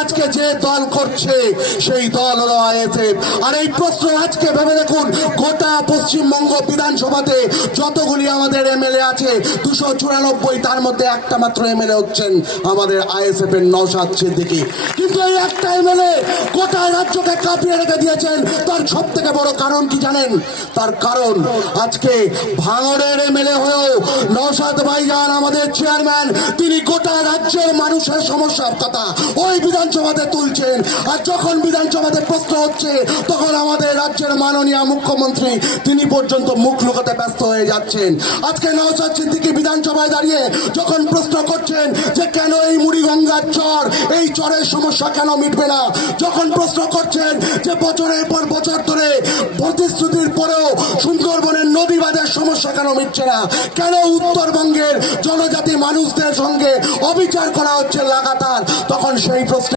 আজকে যে দল করছে সেই দল হলো আইএসএফ। আর এই প্রশ্ন আজকে ভেবে দেখুন, গোটা পশ্চিমবঙ্গ বিধানসভাতে যতগুলি আমাদের এমএলএ আছে 294, তার মধ্যে একটা মাত্র এমএলএ হচ্ছেন আমাদের আইএসএফ এর নওশাদ সিদ্দিকী। কিন্তু এই একটা এমএলএ গোটা রাজ্যকে কাঁপিয়ে রেখে দিয়েছেন। তার সব থেকে বড় কারণ কি জানেন? তার কারণ আজকে ভাঙড়ের এমএলএ হয়েও নওশাদ ভাইজান আমাদের চেয়ারম্যান, তিনি গোটা রাজ্যের মানুষের সমস্যার কথা ওই বিধানসভাতে তুলছেন। আর যখন বিধানসভাতে প্রশ্ন হচ্ছে তখন আমাদের রাজ্যের মাননীয় মুখ্যমন্ত্রী তিনি পর্যন্ত মুখ লুকাতে ব্যস্ত হয়ে যাচ্ছেন। আজকে নওশাদ সিদ্দিকী বিধানসভায় দাঁড়িয়ে যখন প্রশ্ন করছেন যে কেন এই মুড়িগঙ্গার চর, এই চরের সমস্যা কেন মিটবে না, যখন প্রশ্ন করছেন যে বছরের পর বছর ধরে প্রতিশ্রুতির পরেও সুন্দরবনের নদী বাঁধের সমস্যা কেন মিটছে না, কেন উত্তরবঙ্গের জনজাতি মানুষদের সঙ্গে অবিচার করা হচ্ছে লাগাতার, তখন সেই প্রশ্ন